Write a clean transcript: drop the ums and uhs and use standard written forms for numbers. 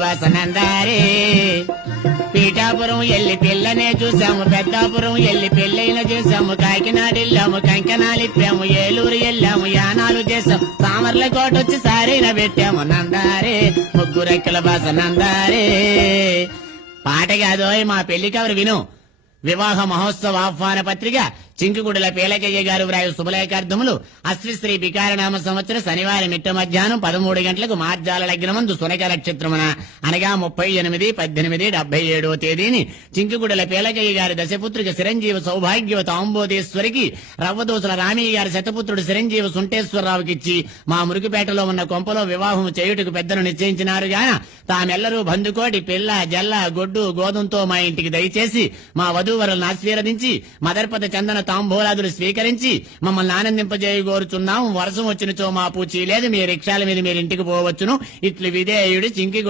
బాసనందారే పీఠాపురం ఎల్లి పిల్లనే చూసాము, పెద్దాపురం ఎల్లి పెళ్ళైన చేసాము, కాకినాడ వెళ్ళాము, కంకనాలిప్పాము, ఏలూరు వెళ్ళాము, యానాలు చేసాం, సామర్ల కోటొచ్చి సారైన పెట్టాము. నందారే ముగ్గురెక్కల బాసనందారే. పాట కాదోయ్, మా పెళ్లి కవరు విను. వివాహ మహోత్సవ ఆహ్వాన పత్రిక చింకుగుడుల పేలకయ్య గారు వ్రాయు శుభలేఖార్థములు అశ్విశ్రీ బికారనామ సంవత్సర శనివారం మిట్ట మధ్యాహ్నం 13 గంటలకు మార్జాల లగ్నమందు సునక నక్షత్రమున అనగా 38/18/77వ తేదీని చింకుగుడుల పేలకయ్య గారి దశపుత్రిక చిరంజీవి సౌభాగ్యవ తాంబోదేశ్వరికి రవ్వదోసుల రామయ్య గారి శతపుత్రుడు చిరంజీవి సుంటేశ్వరరావుకిచ్చి మా మురికిపేటలో ఉన్న కొంపలో వివాహం చేయుటకు పెద్దలు నిశ్చయించినారు గాన తామెల్లరూ బంధుకోటి పిల్ల జల్ల గొడ్డు గోధుమతో మా ఇంటికి దయచేసి మా వధూవరులను ఆశీర్వదించి మదర్పద చందన తాంబూలాదులు స్వీకరించి మమ్మల్ని ఆనందింపజేయగోరుచున్నాం. వర్షం వచ్చినచో మా పూచి లేదు, మీ రిక్షాల మీద మీరు ఇంటికి పోవచ్చును. ఇట్లు విధేయుడు చింకి